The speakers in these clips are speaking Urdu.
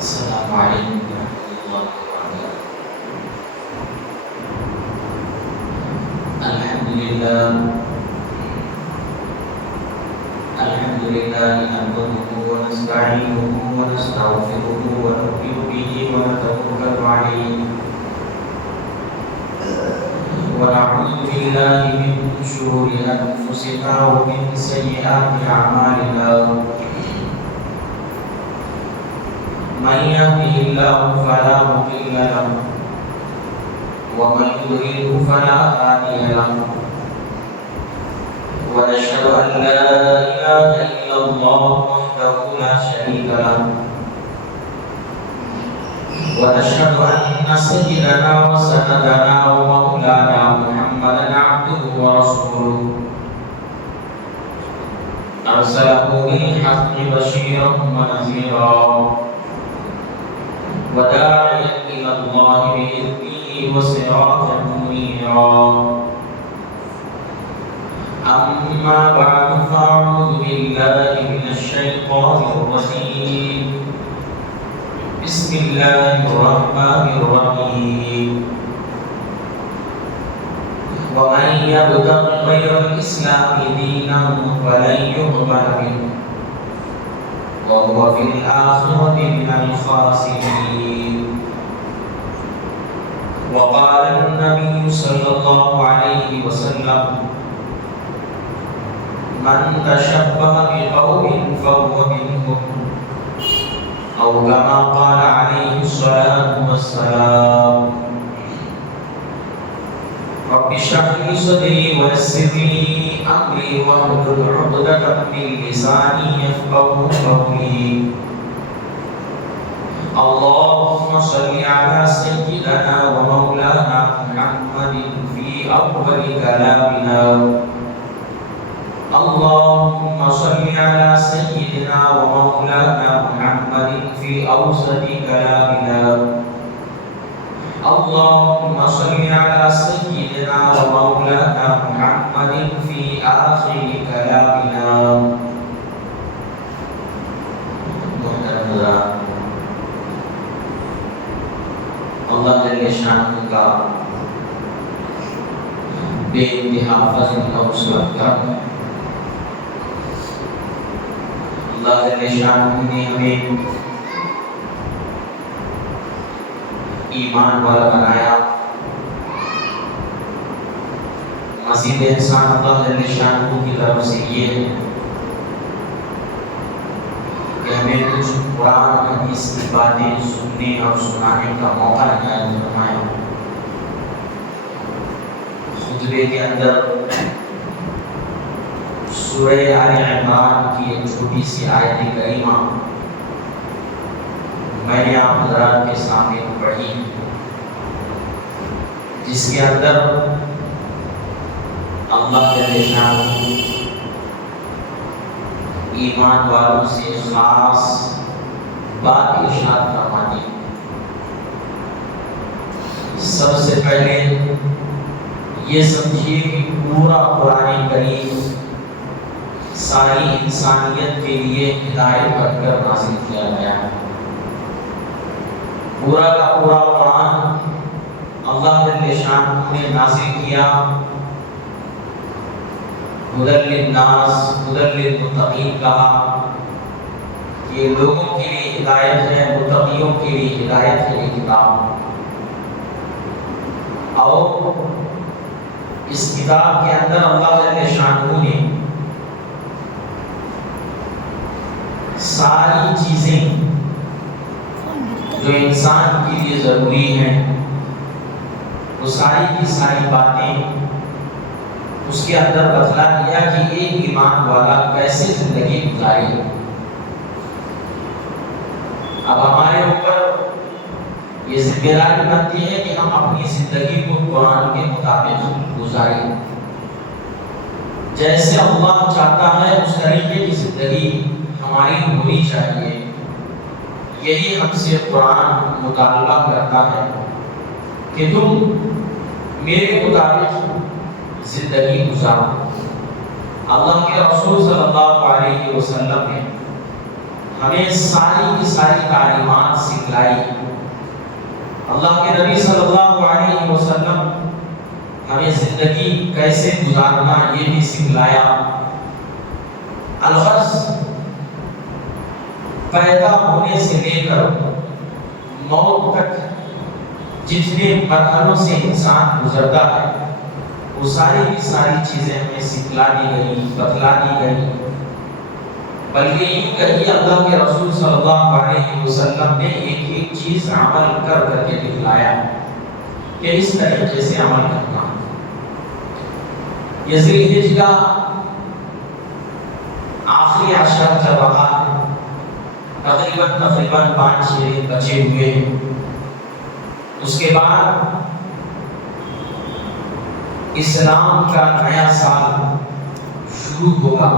السلام علیکم ورحمۃ اللہ وبرکاتہ۔ الحمد للہ نحمده ونستعینه ونستغفره ونؤمن به ونتوکل علیہ ونعوذ باللہ من شرور انفسنا ومن سیئات اعمالنا، من يهده الله فلا مضل له ومن يضلل فلا هادي له، ونشهد أن لا إله إلا الله وحده لا شريك له، ونشهد أن سيدنا وسندنا ومولانا محمدا عبده ورسوله، أرسله بالحق بشيرا ونذيرا وداعيا إلى الله بإذنه وسراجا منيرا. أما بعد فأعوذ بالله من الشيطان الرجيم. بسم الله الرحمن الرحيم. ومن يبتغ غير الإسلام دينا فلن يقبل منه وهو في الآخرة من الخاسرين. وقال النبي صلى الله عليه وسلم: من تشبه بقوم فهو منهم، أو كما قال عليه الصلاة والسلام. رب اشرح لي صدري ويسر لي أمري واحلل عقدة من لساني يفقهوا قولي. اللهم صل على سيدنا ومولانا محمد في أول كلامنا. اللهم صل على سيدنا ومولانا محمد في أوسط كلامنا. اللهم صل على سيدنا ومولانا محمد في آخر كلامنا. محترم حضرات، اللہ جل شانہ کا بے انتہا فضل اور نصرت کا اللہ جل شانہ نے ہمیں ایمان والا بنایا. مزید احسان اللہ جل شانہ کی طرف سے یہ ہے کہ ہمیں کچھ قرآن حدیث کی باتیں سننے اور سنانے کا موقع عنایت فرمایا. خطبے کے اندر سورہ آل عمران کی ایک چھوٹی سی آیت کریمہ میں نے آپ حضرات کے سامنے پڑھی، جس کے اندر اللہ جل شانہ ایمان والوں سے خاص بات ارشاد فرماتی. سب سے پہلے یہ سمجھیے کہ پورا قرآن کریم ساری انسانیت کے لیے ہدایت بن کر نازل کیا گیا ہے. پورا کا پورا قرآن اللہ جل شانہ نے نازل کیا ہدی للناس، ہدی للمتقین کہا کہ یہ لوگوں کے لیے ہدایت ہے، متقیوں کے لیے ہدایت ہے یہ کتاب. اور اس کتاب کے اندر اللہ جل شانہ نے ساری چیزیں جو انسان کے لیے ضروری ہیں وہ ساری کی ساری باتیں اس کے اندر بتلا دیا کہ ایک ایمان والا کیسے زندگی گزارے. اب ہمارے اوپر یہ ذمہ داری بنتی ہے کہ ہم اپنی زندگی کو قرآن کے مطابق گزاریں. جیسے اللہ چاہتا ہے اس طریقے کی زندگی ہماری ہونی چاہیے. یہی ہم سے قرآن مطالبہ کرتا ہے کہ تم میرے مطابق زندگی گزارو. اللہ کے رسول صلی اللہ علیہ وسلم نے ہمیں ساری کی ساری تعلیمات سکھائی. اللہ کے نبی صلی اللہ علیہ وسلم ہمیں زندگی کیسے گزارنا یہ بھی سکھلایا. الغرض پیدا ہونے سے لے کر موت تک جتنے مرحلوں سے انسان گزرتا ہے وہ ساری کی ساری چیزیں ہمیں سکھلا دی گئی، بتلا دی گئی. بلکہ یوں کہیے اللہ کے رسول صلی اللہ علیہ وسلم نے ایک ایک چیز عمل کر کر کے دکھلایا کہ اس طریقے سے عمل کرنا. یہ ذی الحجہ کا آخری عشر جب آ تقریباً 5-6 دن بچے ہوئے ہیں، اس کے بعد اسلام کا نیا سال شروع ہوگا.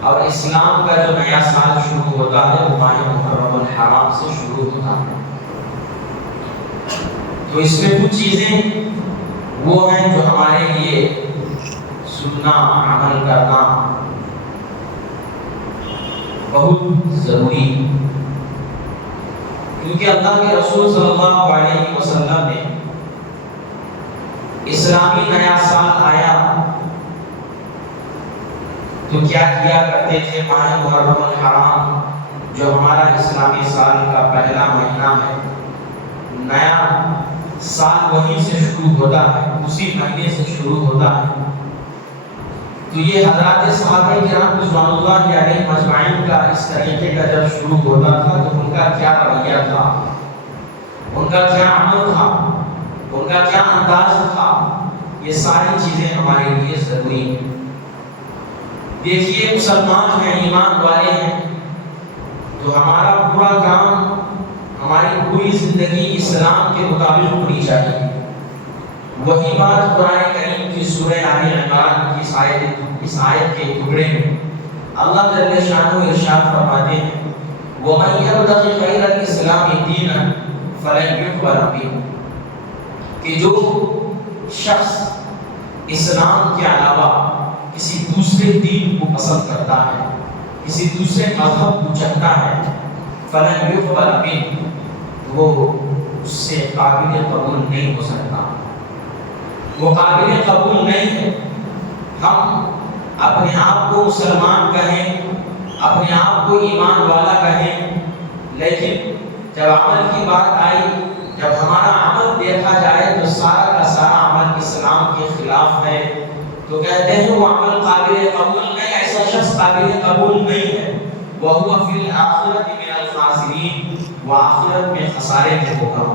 اور اسلام کا جو نیا سال شروع ہوتا ہے وہ ماہ محرم الحرام سے شروع ہوتا ہے. تو اس میں کچھ چیزیں وہ ہیں جو ہمارے لیے سننا، عمل کرنا بہت ضروری، کیونکہ اللہ کے رسول صلی اللہ علیہ وسلم نے اسلامی نیا سال آیا تو کیا کیا کرتے تھے؟ ماہ محرم الحرام جو ہمارا اسلامی سال کا پہلا مہینہ ہے، نیا سال وہیں سے شروع ہوتا ہے، اسی مہینے سے شروع ہوتا ہے. تو یہ حضرات صحابہ کرام رضوان اللہ علیہم اجمعین کا اس طریقے کا جب شروع ہوتا تھا تو ان کا کیا رویہ تھا، ان کا کیا عمل تھا، ان کا کیا انداز تھا، یہ ساری چیزیں ہمارے لیے ضروری ہیں. دیکھیے مسلمان ہیں، ایمان والے ہیں، تو ہمارا پورا کام، ہماری پوری زندگی اسلام کے مطابق ہونی چاہیے. وہی بات قرآن کریم کی سورہ آل عمران کی اس آیت کے ٹکڑے میں اللہ جل شانہ ارشاد فرماتے ہیں وَمَن يَبْتَغِ غَيْرَ الْإِسْلَامِ دِينًا فَلَن يُقْبَلَ مِنْهُ، کہ جو شخص اسلام کے علاوہ کسی دوسرے دین کو پسند کرتا ہے، کسی دوسرے مذہب کو چاہتا ہے، فَلَن يُقْبَلَ مِنْهُ، وہ اس سے قابل قبول نہیں ہو سکتا، وہ قابل قبول نہیں ہے. ہم اپنے آپ کو مسلمان کہیں، اپنے آپ کو ایمان والا کہیں، لیکن جب عمل کی بات آئی، جب ہمارا عمل دیکھا جائے تو سارا کا سارا عمل اسلام کے خلاف ہے، تو کہتے ہیں وہ عمل قابل قبول نہیں، ایسا شخص قابل قبول نہیں ہے. وَهُوَ فِي الْآخِرَةِ مِنَ الْخَاسِرِينَ، وہ آخرت میں خسارے میں ہوگا.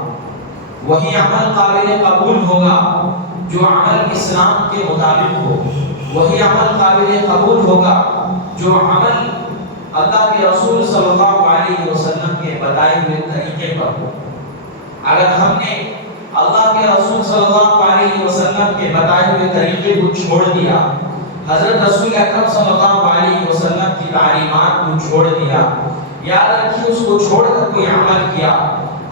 وہی عمل قابل قبول ہوگا جو عمل اسلام کے مطابق ہو، وہی عمل قابل قبول ہوگا جو عمل اللہ کے رسول صلی اللہ علیہ وسلم کے بتائے ہوئے طریقے پر ہو. اگر ہم نے اللہ کے رسول صلی اللہ علیہ وسلم کے بتائے ہوئے طریقے کو چھوڑ دیا، حضرت رسول اکرم صلی اللہ علیہ وسلم کی تعلیمات کو چھوڑ دیا، یاد رکھیے اس کو چھوڑ کر کوئی عمل کیا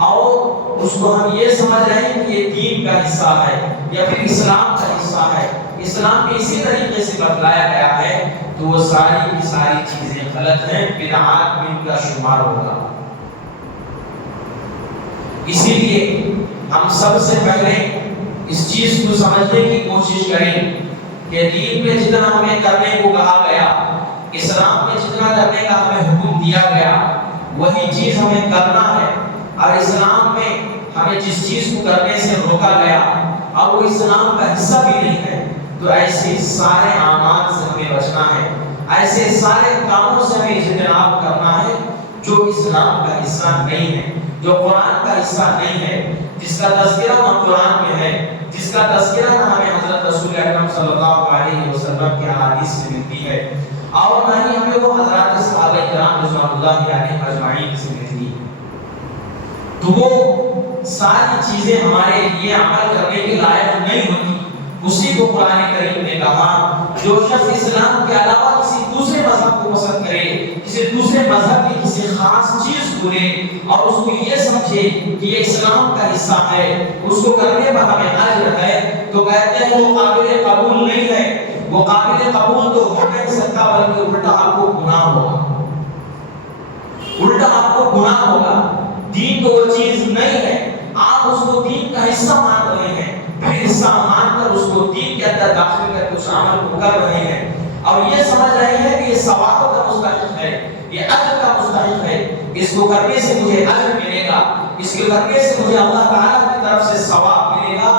اور اس کو ہم یہ سمجھ رہے ہیں کہ یہ دین کا حصہ ہے یا پھر اسلام کا حصہ ہے، اسلام میں اسی طریقے سے بتلایا گیا ہے، تو وہ ساری کی ساری چیزیں غلط ہیں، بدعات میں ان کا شمار ہوگا. اسی لیے ہم سب سے پہلے اس چیز کو سمجھنے کی کوشش کریں کہ دین میں جتنا ہمیں کرنے کو کہا گیا، اسلام میں جتنا کرنے کا ہمیں حکم دیا گیا، وہی چیز ہمیں کرنا ہے. اور اسلام میں ہمیں جس چیز کو کرنے سے روکا گیا اور وہ اسلام کا حصہ بھی نہیں ہے، تو ایسے سارے اعمال سے ہمیں بچنا ہے، ایسے سارے کاموں سے ہمیں اجتناب کرنا ہے جو اسلام کا حصہ نہیں ہے، جو قرآن کا حصہ نہیں ہے، جس کا تذکرہ ہم قرآن میں ہے، جس کا تذکرہ ہمیں حضرت رسول اکرم صلی اللہ علیہ وسلم کے احادیث سے ملتی ہے، اور نہ ہی ہمیں وہ حضرات صحابہ کرام رضوان اللہ علیہم اجمعین سے ملتی ہے. تو وہ ساری چیزیں ہمارے لیے عمل کرنے کے لائق نہیں ہوتی. اسی کو قرآن کریم نے کہا جو شخص اسلام کے علاوہ کسی دوسرے مذہب کو پسند کرے، کسی دوسرے مذہب کی کسی خاص چیز کو لے اور اس کو یہ سمجھے کہ یہ اسلام کا حصہ ہے، اس کو کرنے پر ہمیں اجر ہے، تو کہتے ہیں وہ قابل قبول نہیں ہے. وہ قابل قبول تو ہو نہیں سکتا بلکہ الٹا آپ کو گناہ ہوگا، الٹا آپ کو گناہ ہوگا. دین تو اندر داخل کر کے اس عمل کو کر رہے ہیں اور یہ سمجھ رہے ہیں کہ یہ ثواب کا مستحق ہے، یہ اجر کا مستحق ہے، اس کو کرنے سے مجھے اجر ملے گا، اس کو کرنے سے مجھے اللہ تعالیٰ کی طرف سے ثواب ملے گا،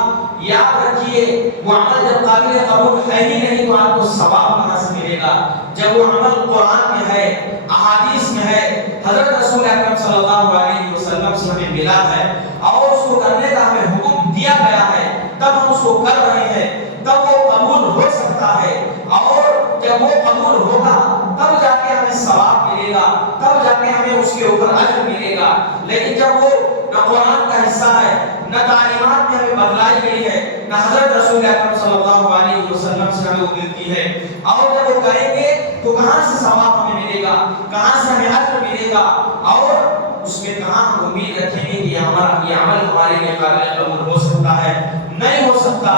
یاد رکھیے وہ عمل جب قابل قبول ہے ہی نہیں تو آپ کو ثواب کہاں سے ملے گا؟ جب وہ عمل قرآن میں ہے، احادیث میں ہے، حضرت رسول اکرم صلی اللہ علیہ وسلم سے ہمیں ملا ہے اور اس کو کرنے کا ہمیں حکم دیا گیا ہے، تب ہم اس کو کر رہے ہیں، تب وہ قبول ہو سکتا ہے، اور جب وہ قبول ہوگا تب جا کے ہمیں ثواب ملے گا، تب جا کے ہمیں اس کے اوپر اجر ملے گا۔ لیکن جب وہ نہ قرآن کا حصہ ہے، نہ تعلیمات میں ہمیں بتلائی گئی ہے، نہ حضرت رسول اکرم صلی اللہ علیہ وسلم سے ہمیں وہ ملتی ہے، اور جب وہ کریں گے تو کہاں سے ثواب ہمیں ملے گا، کہاں سے ہمیں اجر ملے گا، اور اس میں کہاں ہم امید رکھیں گے کہ یہ عمل ہمارے لیے قابل قبول ہو سکتا ہے؟ نہیں ہو سکتا،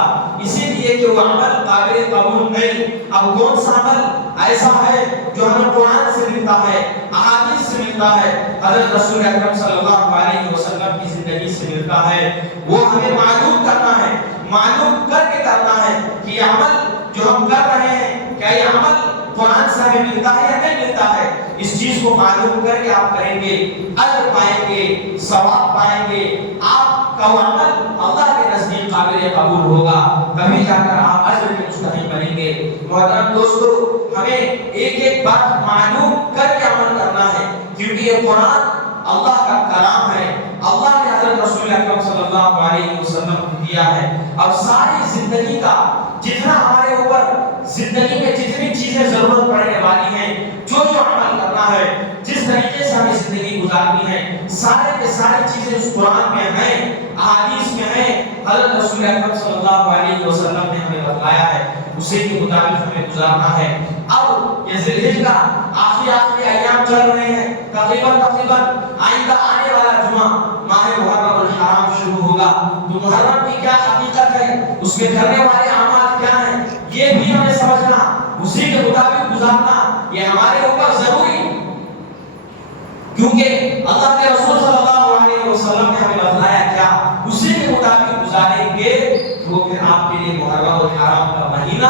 اسی لیے کہ وہ عمل قابل قبول نہیں۔ اب کون سا عمل ایسا ہے جو ہمیں قرآن سے ملتا ہے، احادیث سے ملتا ہے، حضرت رسول اکرم صلی اللہ علیہ وسلم کی زندگی سے ملتا ہے؟ وہ ہمیں معلوم کرنا ہے، معلوم کر کے کرنا ہے کہ یہ عمل جو ہم کر رہے ہیں کیا یہ عمل قرآن سے ہمیں ملتا ہے یا نہیں ملتا ہے؟ اس چیز کو معلوم کر کے آپ کریں گے، اجر پائیں گے، ثواب پائیں گے، آپ کا وہ عمل اللہ کے نزدیک قابل قبول ہوگا، تبھی جا کر آپ اجر کے مستحق بنیں گے۔ محترم دوستو، ہمیں ایک ایک بات معلوم کر کے عمل کرنا ہے، کیونکہ یہ قرآن اللہ کا کلام ہے، اللہ نے حضرت رسول اکرم صلی اللہ علیہ وسلم کو دیا ہے، اور ساری زندگی کا جتنا ہمارے اوپر زندگی میں جتنی چیزیں ضرورت پڑنے والی ہیں، جو عمل کرنا ہے، جس طریقے سے ہمیں زندگی گزارنی ہے، سارے کے ساری چیزیں اس قرآن میں ہیں، احادیث میں ہیں، حضرت رسول اکرم صلی اللہ علیہ وسلم نے ہمیں بتلایا ہے، اسی کے مطابق ہمیں گزارنا ہے۔ اب یہ ذی الحجہ کا آخری ایام چل رہے ہیں، تقریباً آئندہ آنے والا جمعہ ماہ محرم الحرام شروع ہوگا، تو محرم کی کیا حقیقت ہے، اس میں کرنے والے اعمال کیا ہیں، یہ بھی ہمیں سمجھنا، اسی کے مطابق گزارنا یہ ہمارے اوپر ضروری ہے، کیونکہ اللہ کے رسول صلی اللہ علیہ وسلم نے ہمیں بتلایا کیا، اسی کے مطابق گزاریں گے تو پھر آپ کے لیے محرم الحرام کا مہینہ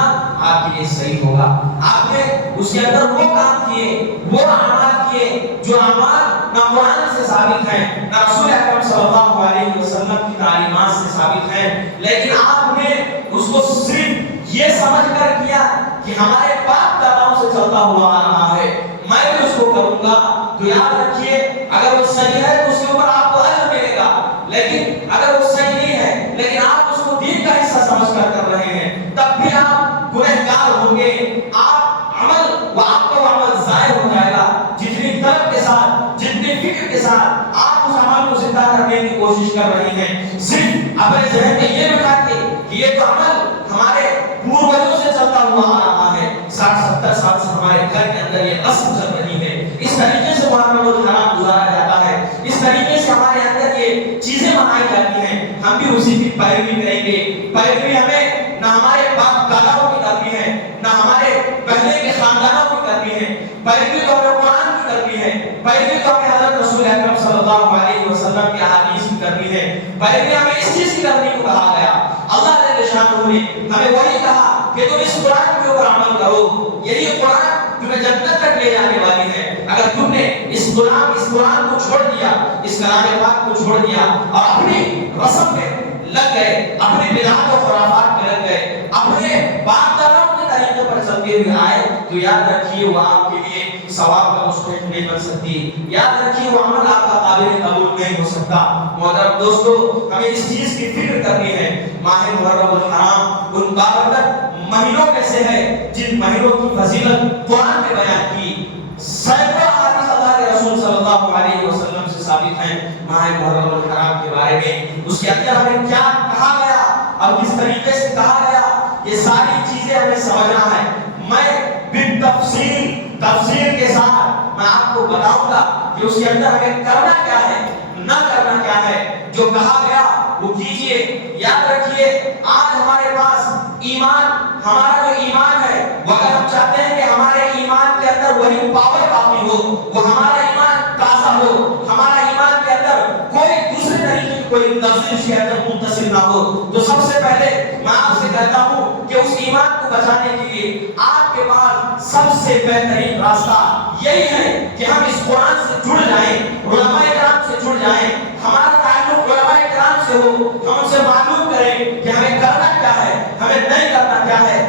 آپ کے لیے صحیح ہوگا۔ آپ نے اس کے اندر وہ کام کیے، وہ اعمال کیے جو اعمال نہ قرآن سے ثابت ہیں، نہ رسول اکرم صلی اللہ علیہ وسلم کی تعلیمات سے ثابت ہیں، لیکن آپ نے اس کو صرف یہ سمجھ کر کیا کہ ہمارے باپ داداؤں سے چلتا ہوا آ رہا ہے، میں بھی اس کو کروں گا، تو یاد رکھیے اگر وہ صحیح ہے تو اس کے اوپر آپ کو اجر ملے گا، لیکن اگر وہ صحیح نہیں ہے لیکن آپ اس کو دین کا حصہ سمجھ کر رہے ہیں، تب بھی آپ گنہگار ہوں گے، آپ کا عمل ضائع ہو جائے گا۔ جتنی طلب کے ساتھ، جتنی فکر کے ساتھ آپ اس عمل کو زندہ کرنے کی کوشش کر رہے ہیں، صرف اپنے ذہن میں یہ بٹھا کے کہ یہ تو عمل ہمارے پوروجوں سے چلتا ہوا آ رہا ہے، 60-70 سال سے ہمارے گھر کے اندر یہ رسم چل رہی ہے، اس طریقے سے محرم الحرام گزارا جاتا ہے، اس طریقے سے ہمارے اندر یہ چیزیں منائی جاتی ہیں، ہم بھی اسی کی پیروی کریں گے۔ پیروی ہمیں نہ ہمارے باپ داداؤں کی کرنی ہے، نہ ہمارے پہلے کے خاندانوں کی کرنی ہے، پیروی تو ہمیں قرآن کی کرنی ہے، پیروی تو ہمیں حضرت رسول اکرم صلی اللہ علیہ وسلم کی احادیث کی کرنی ہے، پیروی ہمیں اس چیز کی کرنے کو کہا گیا۔ اللہ جل شانہ نے ہمیں وہی کہا کہ تم اس قرآن کے اوپر عمل کرو، یہی قرآن تمہیں جنت تک لے جانے والی ہے۔ اگر تم نے اس قرآن کو چھوڑ دیا، اس کلام پاک کو چھوڑ دیا اور اپنی رسم میں لگ گئے، اپنے بدعات و خرافات میں لگ گئے، اپنے باپ داداؤں کے طریقے پر چلتے ہوئے آئے، تو یاد رکھیے وہ آپ کے لیے ثواب کا مستحق نہیں بن سکتی، یاد رکھیے وہ عمل آپ کا قابل قبول نہیں ہو سکتا۔ محترم دوستو، ہمیں اس چیز کی فکر کرنی ہے۔ ماہ محرم الحرام ان بابرکت مہینوں میں سے ہے جن مہینوں کی فضیلت قرآن نے بیان کی، سینکڑوں احادیث اللہ کے رسول صلی اللہ علیہ وسلم سے ثابت ہیں ماہ محرم الحرام کے بارے میں، اس کے اندر ہمیں کیا کہا گیا اور کس طریقے سے کہا گیا، یہ ساری چیزیں ہمیں سمجھنا ہے۔ میں تفصیل کے ساتھ میں آپ کو بتاؤں گا کہ اس کے اندر ہمیں کرنا کیا ہے، نہ کرنا کیا ہے، جو کہا گیا وہ کیجئے۔ یاد رکھیے آج ہمارے پاس ہمارا جو ایمان ہے، وہ اگر ہم چاہتے ہیں کہ ہمارے ایمان کے اندر وہی پاور باقی ہو، وہ ہمارا ایمان تازہ ہو، ہمارا ایمان کے اندر کوئی دوسرے طریقے کی کوئی کوئی تفصیل شہادت متصل نہ ہو. تو سب سے پہلے میں آپ سے کہتا ہوں کہ اس ایمان کو بچانے کے لیے آپ کے پاس سب سے بہترین راستہ یہی ہے کہ ہم اس قرآن سے جڑ جائیں, علماء کرام سے جڑ جائیں, ہمارا تعلق علماء کرام سے ہو, ہم ان سے معلوم کریں کہ ہمیں کرنا کیا ہے, ہمیں نہیں کرنا کیا ہے.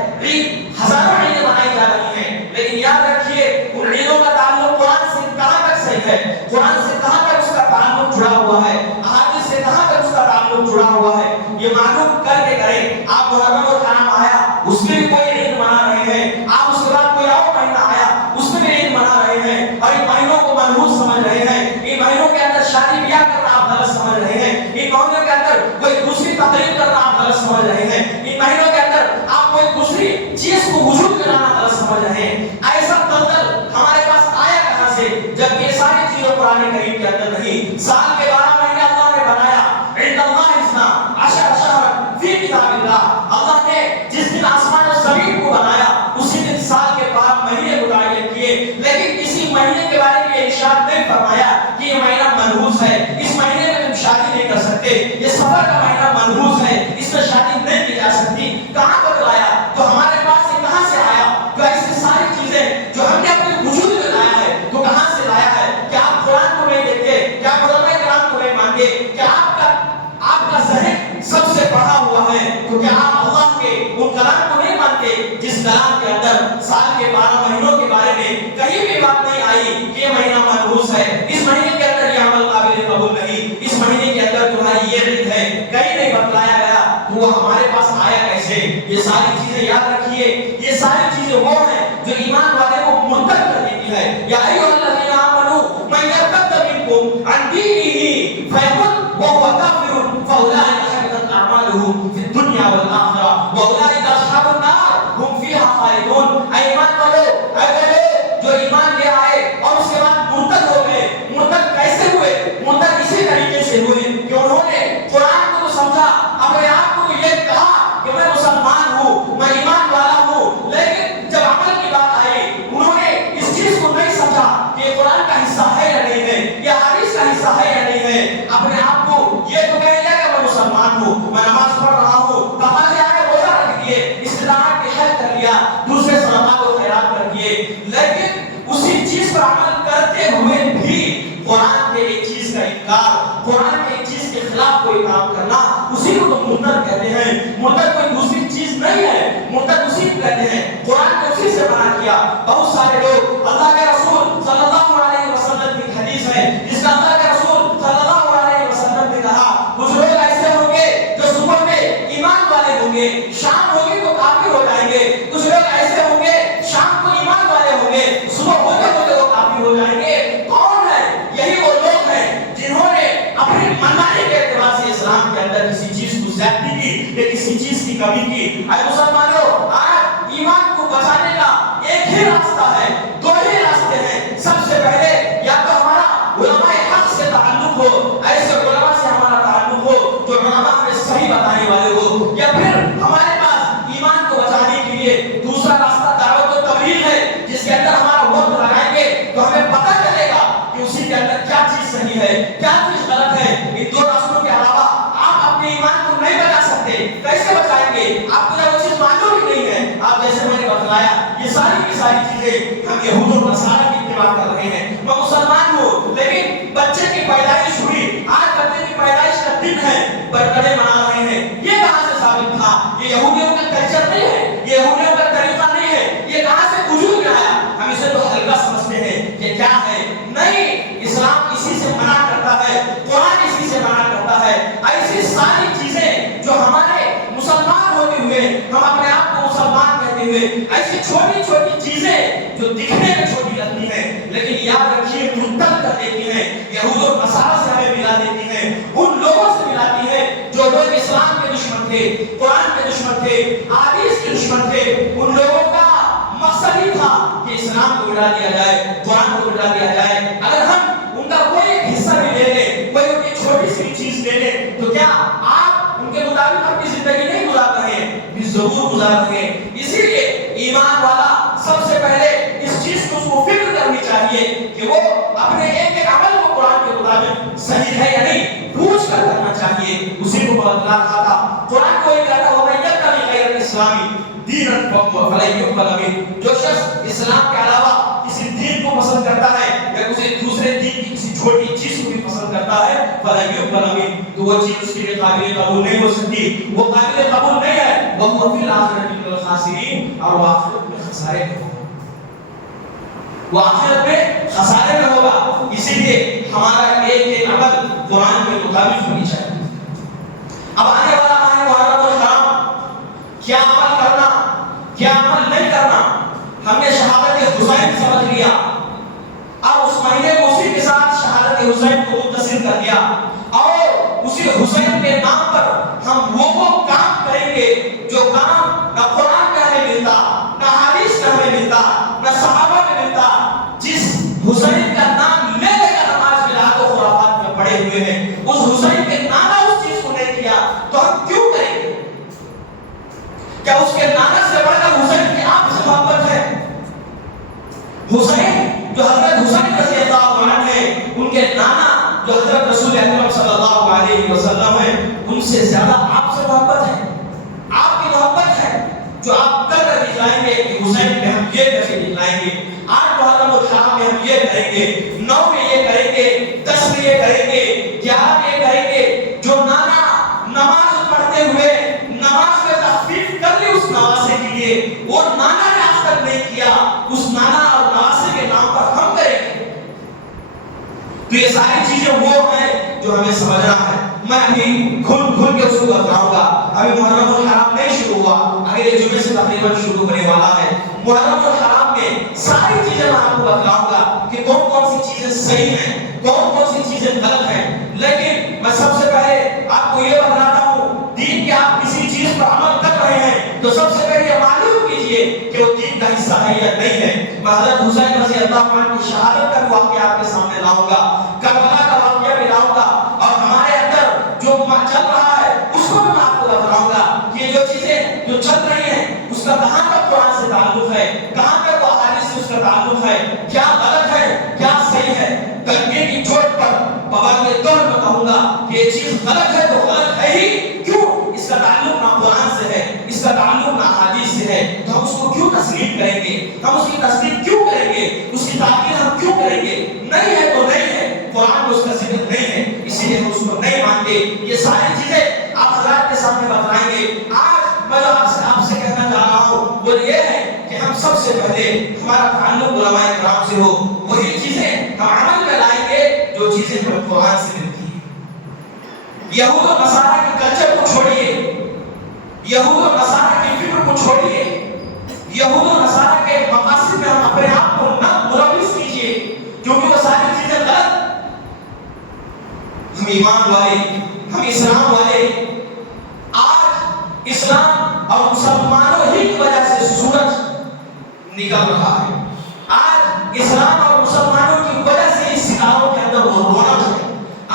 ہزاروں عیدیں منائی جا رہی ہیں, لیکن یاد رکھیے ان عیدوں کا تعلق قرآن سے کہاں تک صحیح ہے, قرآن سے کہاں تک اس کا تعلق جڑا ہوا ہے, احادیث سے کہاں تک اس کا تعلق جڑا ہوا ہے, یہ معلوم کر کے کریں. آپ محرم کا نام آیا, اس میں بھی کوئی عید منا رہے ہیں, آپ اس کے بعد کوئی اور مہینہ آیا, اس میں بھی عید منا رہے ہیں, اور ان مہینوں کو منحوس سمجھ رہے ہیں, ان مہینوں کے اندر شادی بیاہ کرنا آپ غلط سمجھ رہے ہیں, ان مہینوں کے اندر کوئی دوسری تقریب کرنا آپ غلط سمجھ رہے ہیں, ان مہینوں کے اندر آپ کوئی دوسری چیز کو وجود میں لانا غلط سمجھ رہے ہیں. ایسا دلدل ہمارے پاس آیا کہاں سے, جب یہ ساری چیزیں قرآن کریم کے اندر نہیں. سال کے 12 مہینے اللہ نے بنایا, عند اللہ اثنا عشر شہرا فی کتاب اللہ, اللہ نے جس دن آسمان و زمین کو بنایا اسی دن سال کے 12 مہینے متعین کیے, لیکن کسی مہینے کے بارے میں ارشاد نہیں فرمایا کہ یہ مہینہ منحوس ہے, اس مہینے میں تم شادی نہیں کر سکتے, یہ سفر کا مہینہ منحوس ہے, اس میں شادی نہیں کی جا سکتی. کہاں پر لایا, تو ہمارے پاس یہ کہاں سے آیا, تو ایسی ساری چیزیں جو ہم نے اپنے وجود میں لایا ہے تو کہاں سے لایا ہے. کیا آپ قرآن کو نہیں دیکھتے, کیا علماء کرام کو نہیں مانتے, کیا آپ کا ذہن سب سے بڑھا ہوا ہے, تو کیا آپ اللہ کے وہ کلام کو نہیں مانتے جس کلام کے اندر سال کے 12 مہینوں کے بارے میں کہیں بھی بات نہیں آئی کہ یہ مہینہ منحوس ہے, اس مہینے کے اندر یہ عمل قابل قبول نہیں, اس مہینے کے اندر تمہاری یہ عید ہے, کہیں نہیں بتلایا گیا, تو وہ ہمارے پاس آیا کیسے. یہ ساری چیزیں یاد رکھیے, یہ ساری چیزیں وہ ہیں جو ایمان والے کو مرتد کر دیتی ہے. یا ایھا الذین آمنوا من یرتد منکم عن دینہ فیمت وہو کافر فاولئک حبطت اعمالہ فی الدنیا والآخرہ واولئک اصحاب النار هم فیہا خالدون. اے ایمان والو, اے جو ایمان لے آئے اور اس کے بعد مرتد ہو گئے, مرتد کیسے ہوئے, مرتد اسی طریقے سے ہوئے کہ انہوں نے قرآن کو تو سمجھا, اپنے آپ کو یہ کہا کہ میں مسلمان ہوں, میں ایمان والا ہوں, لیکن جب عمل کی بات آئی انہوں نے اس چیز کو نہیں سمجھا کہ یہ قرآن کا حصہ ہے یا نہیں ہے, یہ حدیث کا حصہ ہے یا نہیں ہے. اپنے آپ کو یہ تو کہہ لیا کہ میں مسلمان ہوں, میں نماز پڑھ رہا ہوں, نماز آگے روزہ رکھ دیے, استطاعت کے حج کر لیا, دوسرے صدقات و خیرات کر دیے, لیکن اسی چیز پر عمل کرتے ہوئے بھی قرآن کے ایک چیز کا انکار, قرآن کے ایک چیز کے خلاف کوئی کام کرنا, اسی کو تو مرتد کہتے ہیں. مرتد کوئی دوسری چیز نہیں ہے, مرتد اسی کو کہتے ہیں. قرآن نے اسی سے منع کیا. بہت سارے لوگ, اللہ کے رسول صلی اللہ علیہ وسلم کی حدیث ہے جس کا اللہ کے رسول صلی اللہ علیہ وسلم نے کہا, کچھ لوگ ایسے ہوں گے جو صبح میں ایمان والے ہوں گے, شام ہوگی تو کافر ہو جائیں گے. کچھ لوگ ایسے ہوں گے شام کو ایمان والے ہوں گے, صبح ہوتے ہوتے وہ کافر ہو جائیں گے. کون ہے, یہی وہ لوگ ہیں جنہوں نے اپنی منمانی کے اعتبار سے اسلام کے اندر کسی چیز کو زیادتی کی یا کسی چیز کی کمی کی. اے مسلمانوں, آج ایمان کو بچانے کا ایک ہی راستہ ہے, دو ہی راستے ہیں. سب سے پہلے یا تو ہمارا علماء حق سے تعلق ہو, ایسے علماء سے ہمارا تعلق ہو جو علماء ہمیں صحیح بتانے والے ہو, یا پھر ہمارے پاس ایمان کو بچانے کے لیے دوسرا راستہ دعوت و تبلیغ ہے جس کے اندر ہمارا وقت لگائیں گے تو ہمیں پتہ چلے گا کہ اسی کے اندر کیا چیز صحیح ہے, کیا چیز غلط ہے. ان دو راستوں کے علاوہ آپ اپنے ایمان کو نہیں بچا سکتے. کیسے بچائیں گے, آپ کو وہ چیز معلوم ہی نہیں ہے. آپ جیسے میں نے بتلایا, یہ ساری کی ساری چیزیں ہم یہود و نصارہ کی اتباع کر رہے ہیں. میں مسلمان ہوں, لیکن بچے کی پیدائش ہوئی, آج بچے کی پیدائش کا دن ہے, برتھڈے منا رہے ہیں. یہ کہاں سے ثابت تھا؟ یہ یہودیوں کا کلچر نہیں ہے, یہ یہودیوں کا طریقہ نہیں ہے. یہ کہاں سے وجود میں آیا؟ ہم اسے تو ہلکا سمجھتے ہیں کہ کیا ہے. نہیں, اسلام اسی سے منع کرتا ہے, قرآن اسی سے منع کرتا ہے. ایسی ساری چیزیں جو ہمارے مسلمان ہوتے ہوئے, ہم اپنے آپ کو مسلمان کہتے ہوئے, ایسی چھوٹی چھوٹی چیزیں جو دکھنے میں چھوٹی لگتی ہیں لیکن یاد رکھیے مرتد کر دیتی ہیں, یہود و نصارہ سے ہمیں ملا دیتی ہیں, ان لوگوں سے ملاتی ہے جو لوگ اسلام کے دشمن تھے, قرآن کے دشمن تھے, حدیث کے دشمن تھے. ان لوگوں کا مقصد ہی تھا کہ اسلام کو مٹا دیا جائے, قرآن کو مٹا دیا جائے. اگر ہم ان کا کوئی ایک حصہ بھی لے لیں, کوئی ان کی چھوٹی سی چیز لے لیں, تو کیا آپ ان کے مطابق اپنی زندگی نہیں گزار رہے ہیں؟ بھی ضرور گزار رہے ہیں. اسی لیے ایمان والا سب سے پہلے اس چیز کو اس کو فکر کرنی چاہیے کہ وہ اپنے ایک ایک عمل کو قرآن کے مطابق صحیح ہے یا نہیں پوچھ کر کرنا چاہیے. کو بتلا رہا تھا. قرآن کو یہ کہتا ہے وَمَن يَبْتَغِ غَيْرَ الْإِسْلَامِ دِينًا فَلَن يُقْبَلَ مِنْهُ. جو شخص اسلام کے علاوہ کسی دین کو پسند کرتا ہے یا کسی دوسرے دین کی کسی چھوٹی چیز کو بھی پسند کرتا ہے فَلَن يُقْبَلَ مِنْهُ, تو وہ چیز اس کے لیے قابل قبول نہیں ہو سکتی, وہ قابل قبول نہیں ہے. وَهُوَ فِي الْآخِرَةِ مِنَ الْخَاسِرِينَ, اور وہ آخرت میں خسارے میں ہوگا, وہ آخرت میں خسارے میں ہوگا. اسی لیے ہمارا ایک عمل قرآن کے مطابق ہونی چاہیے. اب آنے والا ماہ محرم الحرام, کیا عمل کرنا کیا عمل نہیں کرنا, ہم نے شہادت حسین سمجھ لیا, اب اس مہینے کو اسی کے ساتھ شہادت حسین کو متصل کر دیا, اور اسی حسین کے نام پر ہم وہ کام کریں گے جو کام نہ قرآن میں ہمیں ملتا, نہ حدیث میں ہمیں ملتا, نہ صحابہ میں ملتا. جس حسین کا نام لے لے کر ہم آج بدعات و خرافات میں پڑے ہوئے ہیں, اس حسین کے نانا اس چیز کو نہیں کیا تو ہم کیوں کریں گے؟ کیا اس کے نانا سے بڑھ کر حسین کی آپ سے محبت ہے؟ حسین جو حضرت حسین رضی اللہ عنہ ہیں, ان کے نانا جو حضرت رسول اکرم صلی اللہ علیہ وسلم ہیں, ان سے زیادہ آپ سے محبت ہے, آپ کی محبت ہے. جو آپ کر کر دکھلائیں گے کہ حسین میں ہم یہ کر کے دکھلائیں گے, 8 محرم الحرام میں ہم یہ کریں گے, 9 میں یہ کریں گے, 10 میں یہ کریں گے, 11 میں یہ کریں گے. جو نانا نماز پڑھتے ہوئے نماز میں تخفیف کر لی اس نواسے کے لیے, وہ نانا نے آج تک نہیں کیا, اس نانا اور نواسے کے نام پر ہم کریں گے. تو یہ ساری چیزیں وہ ہیں جو ہمیں سمجھنا ہے. میں ابھی کھل کے اس کو بتاؤں گا. ابھی محرم الحرام نہیں شروع ہوا, اگلے جمعے سے تقریباً شروع ہونے والا ہے. محرم الحرام میں ساری چیزیں میں آپ کو بتلاؤں گا کہ کون کون سی چیزیں صحیح ہیں, کون کون سی چیزیں غلط ہیں. لیکن میں سب سے پہلے آپ کو یہ بتلاتا ہوں, دین کے آپ کسی چیز پر عمل کر رہے ہیں تو سب سے پہلے یہ معلوم کیجئے کہ وہ دین کا حصہ ہے یا نہیں ہے. میں حضرت حسین رضی اللہ عنہ کی شہادت کا واقعہ آپ کے سامنے لاؤں گا, کربلا کا واقعہ بھی لاؤں گا, اور ہمارے اندر جو چل رہا ہے اس کو بھی میں آپ کو بتلاؤں گا کہ یہ جو چیزیں جو چل رہی ہیں اس کا کہاں تک قرآن سے تعلق ہے, کہاں تک احادیث سے اس کا تعلق ہے, کیا غلط ہے کیا صحیح ہے. کلمے کی چوٹ پر پابندی کے طور پر کہوں گا کہ یہ چیز غلط ہے تو غلط ہے ہی کیوں, اس کا تعلق نہ قرآن سے ہے, اس کا تعلق نہ حدیث سے ہے, تو ہم اس کو کیوں تسلیم کریں گے, ہم اس کی تصدیق کیوں کریں گے, اس کی تعبیر ہم کیوں کریں گے. نہیں ہے تو نہیں ہے, قرآن میں اس کا ذکر نہیں ہے, اسی لیے ہم اس کو نہیں مانتے. یہ ساری چیزیں آپ حضرات کے سامنے بتائیں گے. آج میں جو آپ سے کہنا چاہ رہا ہوں وہ یہ ہے کہ ہم سب سے پہلے ہمارا تعلق علماء کرام سے ہو, وہی چیزیں ہم عمل میں لائیں گے جو چیزیں ہمیں قرآن سے ملتی ہیں. یہود و نصارہ کے کلچر کو چھوڑیے, یہود و نصارہ کی فکر کو چھوڑیے, یہود و نصارہ کے مقاصد میں ہم اپنے آپ کو نہ ملوث کیجیے کیونکہ وہ ساری چیزیں غلط. ہم ایمان والے, ہم اسلام والے, آج اسلام اور مسلمانوں ہی کی وجہ سے سورج نکل رہا ہے. آج اسلام اور مسلمانوں کی وجہ سے اس ستاروں کے اندر وہ رونق ہے.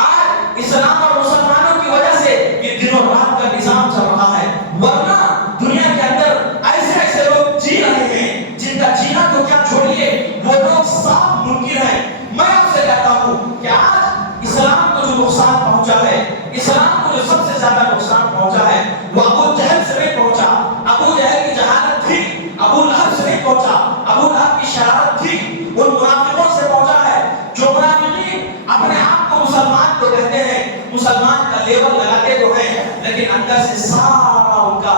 آج اسلام اور مسلمانوں کی وجہ سے یہ دن اور رات کا نظام چل رہا ہے, ورنہ دنیا کے اندر ایسے ایسے لوگ جی رہے ہیں جن کا جینا تو کیا چھوڑیے, وہ لوگ صاف منکر ہیں. میں آپ سے کہتا ہوں کہ آج اسلام کو جو نقصان پہنچا ہے, اسلام کو جو سب سے زیادہ نقصان پہنچا ہے وہ ابو جہل سے نہیں پہنچا. ابو جہل کی جہالت تھی, ابو لہب سے نہیں پہنچا, ابو لہب کی شرارت تھی, ان منافقوں سے پہنچا ہے جو منافقین اپنے آپ کو مسلمان تو کہتے ہیں, مسلمان کا لیبل لگاتے تو ہیں, لیکن اندر سے سارا ان کا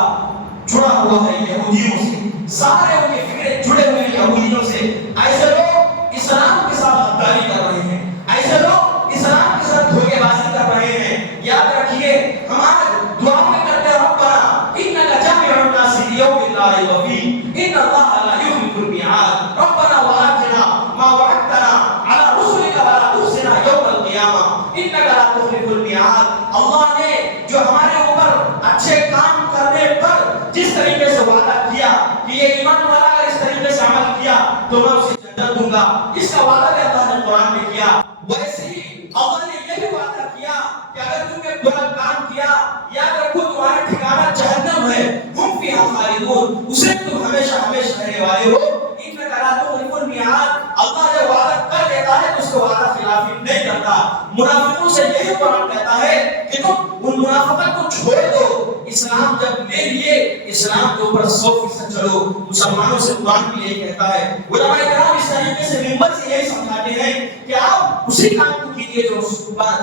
جڑا ہوا ہے یہودیوں سے, سارے ان کے فکرے جڑے ہوئے ہیں یہودیوں سے. ایسے لوگ اسلام کے ساتھ غداری کر رہے ہیں, ایسے لوگ اسلام کے ساتھ دھوکے بازی کر رہے ہیں. یاد رکھیے, ہمارے دعا میں کرتے ہیں ربنا انک جامع الناس لیوم لا ریب فیہ ان اللہ لا یخلف الميعاد ربنا وآتنا ما وعدتنا على رسلك ولا تخزنا یوم القیامہ انک لا تخلف الميعاد. اللہ نے جو ہمارے اوپر اچھے کام کرنے پر جس طریقے سے وعدہ کیا کہ یہ ایمان والا اگر اس طریقے سے عمل کیا تو میں اسے جنت دوں گا, اس کا وعدہ بھی اللہ نے قرآن میں کیا. ویسے ہی اللہ نے یہ بھی وعدہ کیا کہ اگر تم نے برا کام کیا یاد رکھو تمہارا ٹھکانہ جہنم ہے, ہم فیہا خالدون, اسے تم ہمیشہ ہمیشہ رہنے والے ہو. انک لا تخلف الميعاد, اللہ جب وعدہ کر دیتا ہے تو اس کو وعدہ خلافی نہیں کرتا. منافقوں سے یہی قرآن کہتا ہے کہ تم ان منافقت کو چھوڑ دو، اسلام جب لے لیے اسلام کے اوپر 100% چلو۔ مسلمانوں سے قرآن بھی یہی کہتا ہے۔ علماء کرام اس طریقے سے منبر سے یہی سمجھاتے ہیں کہ آپ اسی کام کو کیجیے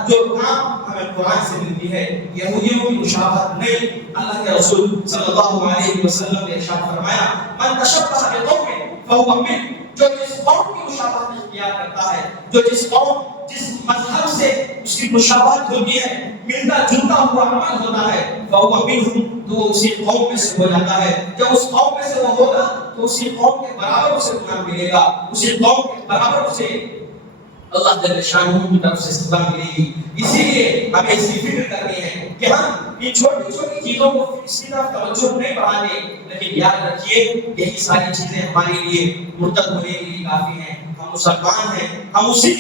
جو کام ہمیں قرآن سے ملتی ہے، یہودیوں کی مشابہت نہیں۔ اللہ کے رسول صلی اللہ علیہ وسلم نے ارشاد فرمایا من تشبہ بقوم فهو منهم، جو جس قوم کی مشابہت اختیار کرتا ہے، جو جس قوم جس مذہب سے اس کی مشابہت ہوتی ہے، ملتا جلتا ہوا عمل ہوتا ہے، فهو منهم، تو وہ اسی قوم میں سے ہو جاتا ہے۔ جب اس قوم میں سے وہ ہوگا تو اسی قوم کے برابر اسے گناہ ملے گا، اسی قوم کے برابر اسے اللہ جل شانہ کی طرف سے سزا ملے گی۔ اسی لیے ہمیں اس کی فکر کرنی ہے کہ ہم ان چھوٹی چھوٹی چیزوں کو اس کی طرف توجہ نہیں بڑھانے، لیکن یاد رکھیے یہی ساری چیزیں ہمارے لیے مرتد ہونے کے لیے کافی ہیں۔ ہم مسلمان ہیں، ہم اسی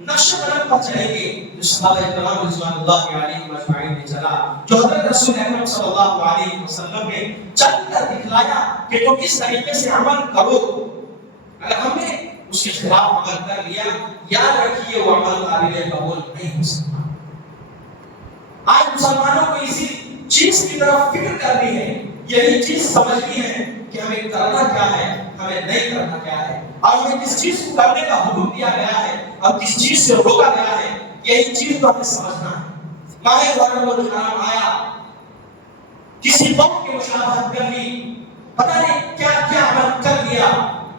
نقش قدم پر چلیں گے جو صحابہ کرام رضوان اللہ علیہم اجمعین نے چلا، جو حضرت رسول اکرم صلی اللہ علیہ وسلم نے چل کر دکھلایا کہ تم اس طریقے سے عمل کرو۔ اگر ہم نے اس کے خلاف عمل کر لیا، یاد رکھیے وہ عمل قابل قبول نہیں ہو سکتا۔ آج مسلمانوں کو اسی چیز کی طرف فکر کرنی ہے، یہی چیز سمجھنی ہے کہ ہمیں کرنا کیا ہے، ہمیں نہیں کرنا کیا ہے، اور ہمیں کس چیز کو کرنے کا حکم دیا گیا ہے اور کس چیز سے روکا گیا ہے، یہی چیز کو ہمیں سمجھنا ہے۔ ماہ محرم الحرام آیا، کسی قوم کی مشابہت کر لی، پتہ نہیں کیا کیا عمل کر لیا،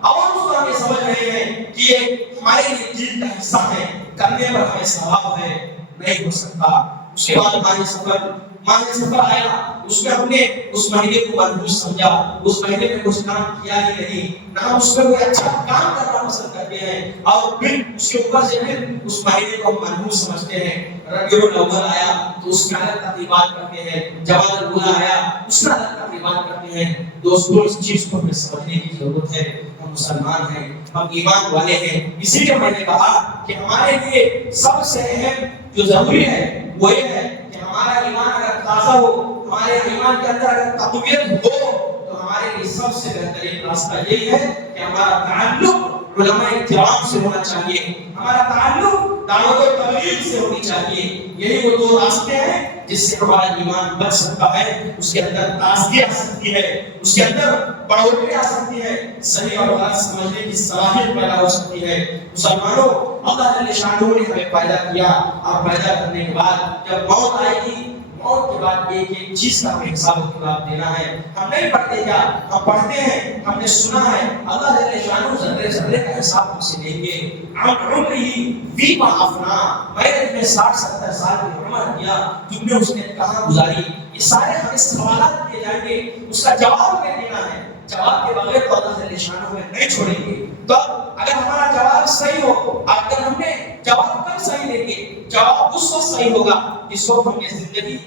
اور اس کو ہمیں سمجھ رہے ہیں کہ یہ ہمارے لیے دین کا حصہ ہے، کرنے پر ہمیں ثواب ہے، نہیں ہو سکتا۔ اس کے بعد ماہ سفر آیا، اس میں ہم نے اس مہینے کو منحوس سمجھا، اس مہینے میں کچھ کام کیا ہی نہیں، نہ اس میں کوئی اچھا کام کرنا پسند کرتے ہیں، اور پھر اس کے اوپر سے پھر اس مہینے کو ہم منحوس سمجھتے ہیں۔ ربیع الاول آیا تو اس میں الگ تقریبات کرتے ہیں، جمادی الاولیٰ آیا اس میں الگ تقریبات کرتے ہیں۔ دوستوں اس چیز کو ہمیں سمجھنے کی ضرورت ہے، ہم مسلمان ہیں، ہم ایمان والے ہیں، اسی لیے میں نے کہا کہ ہمارے لیے سب سے اہم جو ضروری ہے وہ یہ ہے کہ ہمارا ایمان اگر تازہ ہو، ہمارے ایمان کے اندر اگر تقویت ہو، تو ہمارے لیے سب سے بہترین راستہ یہی ہے کہ ہمارا تعلق علماء کرام سے ہونا چاہیے، ہمارا تعلق دعوت و تبلیغ سے ہونی چاہیے۔ یہی وہ دو راستے ہیں جس سے ہمارا ایمان بچ سکتا ہے، اس کے اندر تازگی آ سکتی ہے، اس کے اندر بڑھوتری آ سکتی ہے، صحیح اور غلط سمجھنے کی صلاحیت پیدا ہو سکتی ہے۔ مسلمانوں، اللہ جل شانہ نے ہمیں پیدا کیا، اور پیدا کرنے کے بعد جب موت آئے گی، موت کے بعد ایک ایک چیز کا ہمیں حساب و کتاب دینا ہے۔ ہم نہیں پڑھتے کیا؟ ہم پڑھتے ہیں، ہم نے سنا ہے، اللہ جل شانہ ذرے ذرے کا حساب ہم سے لیں گے۔ عمری فیما افنا، میں نے تمہیں 60-70 سال کی عمر دیا، تم نے اس میں کہاں گزاری؟ یہ سارے ہمیں سوالات کیے جائیں گے، اس کا جواب ہمیں دینا ہے۔ جواب کے بغیر تو اللہ جل شانہ ہمیں نہیں چھوڑیں گے۔ تو اگر ہمارا جواب صحیح ہو، اگر ہم نے جواب کب صحیح دیں گے؟ جواب اس وقت صحیح ہوگا جس وقت ہم نے زندگی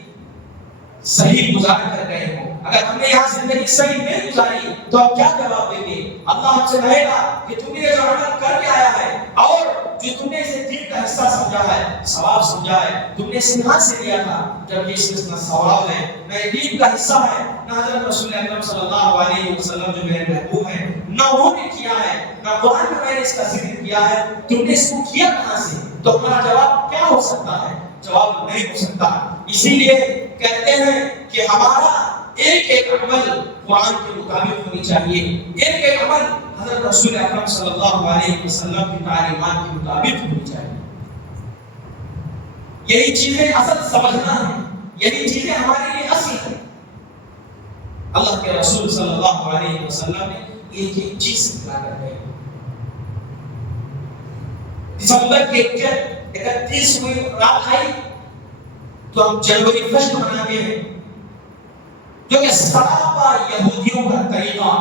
صحیح گزار کر گئے ہوں۔ اگر ہم نے یہاں زندگی صحیح نہیں گزاری تو ہم کیا جواب دیں گے؟ اللہ ہم سے کہے گا کہ تم نے جو عمل کر کے آیا ہے اور جو تم نے اسے دین کا حصہ سمجھا ہے، ثواب سمجھا ہے، تم نے اسے کہاں سے لیا تھا؟ جب اس میں نہ ثواب ہے، نہ دین کا حصہ ہے، نہ حضرت رسول اکرم صلی اللہ علیہ وسلم جو میرے محبوب ہیں نہ انہوں نے کیا ہے، نہ قرآن میں نے اس کا ذکر کیا ہے، تم نے اس کو کیا کہاں سے؟ تو ہمارا جواب کیا ہو سکتا ہے؟ جواب نہیں ہو سکتا۔ اسی لیے کہتے ہیں کہ ہمارا ایک ایک عمل قرآن کے مطابق ہونی چاہیے، ایک ایک عمل حضرت رسول اکرم صلی اللہ علیہ وسلم کی تعلیمات کے مطابق ہونی چاہیے۔ یہی چیزیں اصل سمجھنا ہے، یہی چیزیں ہمارے لیے اصل ہے۔ اللہ کے رسول صلی اللہ علیہ وسلم نے ایک ایک چیز سکھلا کر گئے۔ دسمبر کے 31ویں رات آئی تو ہم جنوری فسٹ مناتے ہیں، جو کہ سراپا یہودیوں کا طریقہ،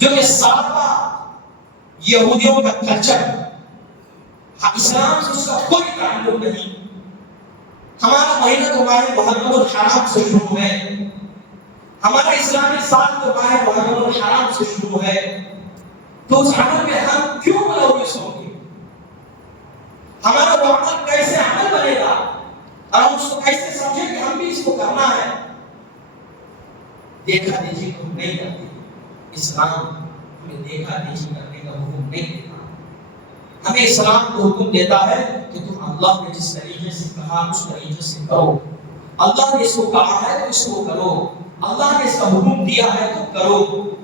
جو کہ سراپا یہودیوں کا کلچر، اسلام سے اس کا کوئی تعلق نہیں۔ ہمارا مہینہ تو ماہ محرم الحرام سے شروع ہے، ہمارا اسلامی سال تو ماہ محرم الحرام سے شروع ہے، تو اس عمل میں ہم کیوں ملوث ہوں گے؟ ہمارا وہ عمل کیسے عمل بنے گا اور ہم اس کو کیسے سمجھیں کہ ہم بھی اس کو کرنا ہے؟ دیکھا دیکھی کو ہم نہیں کرتے، اسلام ہمیں دیکھا دیکھی کرنے کا حکم نہیں دیتا، ہمیں اسلام کو حکم دیتا ہے کہ تم اللہ نے جس طریقے سے کہا اس طریقے سے کرو، اللہ نے اس کو کہا ہے تو اس کو کرو، اللہ نے اس کا حکم دیا ہے تو کرو،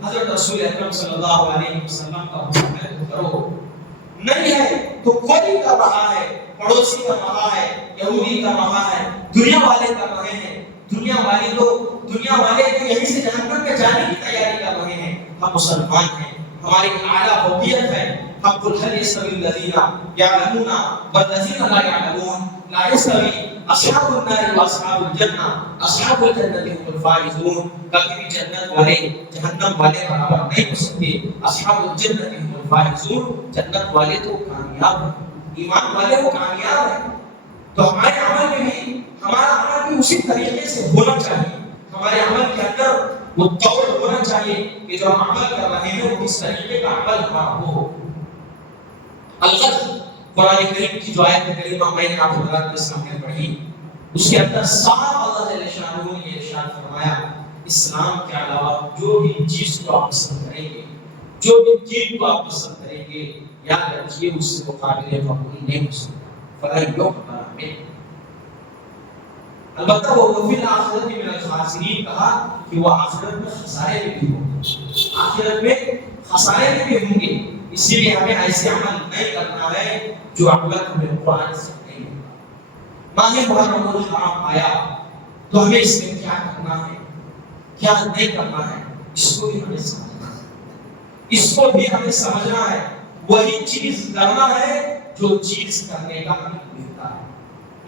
حضرت رسول اکرم صلی اللہ علیہ وسلم کا حکم ہے تو کرو، نہیں ہے تو کوئی کر رہا ہے، پڑوسی کر رہا ہے، یہودی کر رہا ہے، دنیا والے کر رہے ہیں، دنیا والے تو یہیں سے جہنم میں جانے کی تیاری کر رہے ہیں، ہم مسلمان ہیں، ہماری اعلیٰ فوقیت ہے، ہم قل هل يستوي الذين يعلمون والذين لا يعلمون لا يستوي اصحاب النار واصحاب الجنہ، اصحاب الجنہ هم الفائزون، کبھی بھی جنت والے جہنم والے برابر نہیں ہو سکتے، اصحاب الجنہ هم الفائزون، جنت والے تو کامیاب ہیں، ایمان والے وہ کامیاب ہیں۔ تو ہمارے عمل میں بھی ہمارا عمل بھی اسی طریقے سے ہونا چاہیے، ہمارے عمل کے اندر وہ طور ہونا چاہیے کہ جو ہم عمل کر رہے ہیں وہ کس طریقے کا عمل ہمارا ہو۔ الغرض قرآن کریم کی جو آیت کریمہ میں نے آپ حضرات کے سامنے پڑھی، اس کے اندر صاف اللہ جل شانہ نے یہ ارشاد فرمایا اسلام کے علاوہ جو بھی چیز کو آپ پسند کریں گے، جو بھی چیز کو آپ پسند کریں گے، یاد رکھیے اس سے مقابلے قبول نہیں ہو سکتا، فلا یقبل منہ، البتہ وہ فی الآخرۃ من الخاسرین کہا کہ وہ آخرت میں خسارے میں بھی ہوں گے، آخرت میں خسارے میں بھی ہوں گے، اسی لیے ہمیں ایسے عمل نہیں کرنا ہے جو عمل ہمیں قرآن سے نہیں ہوگا۔ ماہ محرم الحرام آیا تو ہمیں اس میں کیا کرنا ہے کیا نہیں کرنا ہے، اس کو بھی ہمیں سمجھنا ہے، اس کو بھی ہمیں سمجھنا ہے، وہی چیز کرنا ہے جو چیز کرنے کا ہمیں ملتا ہے۔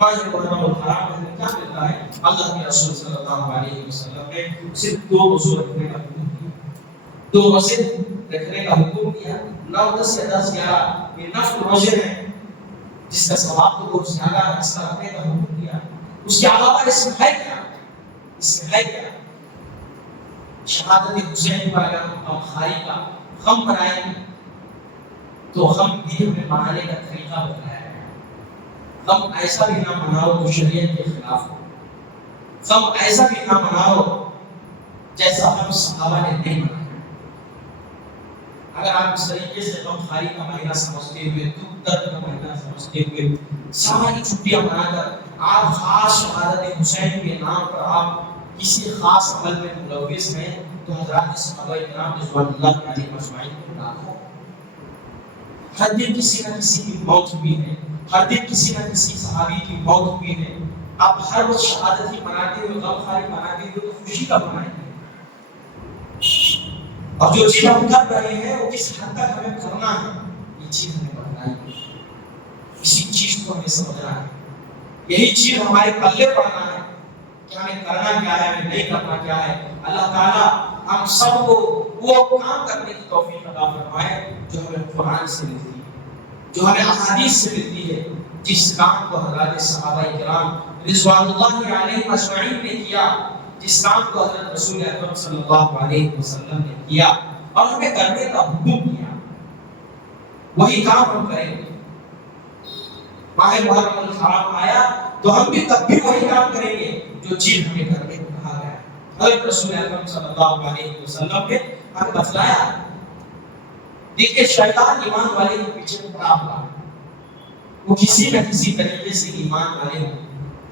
ماہ محرم الحرام میں ہمیں کیا ملتا ہے؟ اللہ کے رسول صلی اللہ علیہ وسلم نے صرف 2 روزے رکھنے کا حکم دیا، 2 روزے رکھنے کا حکم دیا، 9 10 یا 10 11 یہ نفل روزے ہیں جس کا ثواب تو بہت زیادہ ہے، اس کا رکھنے کا حکم دیا۔ اس کے علاوہ اس میں ہے کیا؟ اس میں ہے کیا؟ شہادت حسین پر اگر ہم خاری کا غم منائیں گے تو غم بھی ہمیں منانے کا طریقہ بتایا ہے، غم ایسا بھی نہ مناؤ جو شریعت کے خلاف ہو، غم ایسا بھی نہ مناؤ جیسا ہم صحابہ نے نہیں منایا۔ اگر آپ اس طریقے سے غم خاری کا مہینہ سمجھتے ہوئے، دکھ درد کا مہینہ سمجھتے ہوئے ساری چھٹیاں منا کر آپ خاص شہادت حسین کے نام پر آپ کسی خاص عمل میں ملوث ہیں تو حضرات صحابہ کرام رضوان اللہ علیہم اجمعین کو ڈاکو۔ ہر دن کسی نہ کسی کی موت ہوئی ہے، ہر دن کسی نہ کسی صحابی کی موت ہوئی ہے، آپ ہر وقت شہادت ہی مناتے ہوئے، غم خاری مناتے ہوئے تو خوشی کا منائیں گے، اور جو چیز ہم کر رہے ہیں وہ کس حد تک ہمیں کرنا ہے یہ چیز ہمیں بتائی ہے، اسی چیز کو ہمیں سمجھنا ہے، یہی چیز ہمارے پلے پڑنا ہے کہ ہمیں کرنا کیا ہے، ہمیں نہیں کرنا کیا ہے۔ اللہ تعالیٰ ہم سب کو وہ کام کرنے کی توفیق عطا فرمائے جو ہمیں قرآن سے ملتی ہے، جو ہمیں احادیث سے ملتی ہے، جس کام کو حضرات صحابہ کرام رضوان اللہ علیہم اجمعین نے کیا، جس کام کو حضرت رسول اکرم صلی اللہ علیہ وسلم نے کیا اور ہمیں کرنے کا حکم کیا، وہی کام ہم کریں گے۔ ماہ محرم الحرام آیا تو ہم بھی تب بھی وہی کام کریں گے جو چیز ہمیں کرنے کو کہا گیا ہے۔ حضرت رسول اکرم صلی اللہ علیہ وسلم نے ہمیں بتلایا، دیکھیں شیطان ایمان والے کے پیچھے پڑا ہوا، وہ کسی نہ کسی طریقے سے ایمان والے کو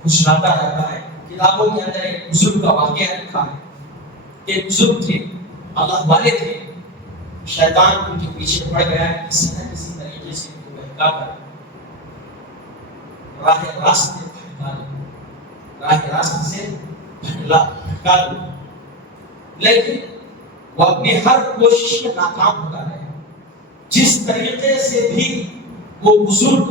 پھسلاتا رہتا ہے۔ کتابوں کے اندر ایک بزرگ کا واقعہ لکھا ہے، ایک بزرگ تھے، اللہ والے تھے، شیطان ان کے پیچھے پڑ گیا ہے، کسی نہ کسی طریقے سے ان کو بہکا کر راہ راست سے بھٹکا دو، راہ راست سے بھٹکا دو، لیکن وہ اپنی ہر کوشش میں ناکام ہوتا رہا۔ جس طریقے سے بھی وہ بزرگ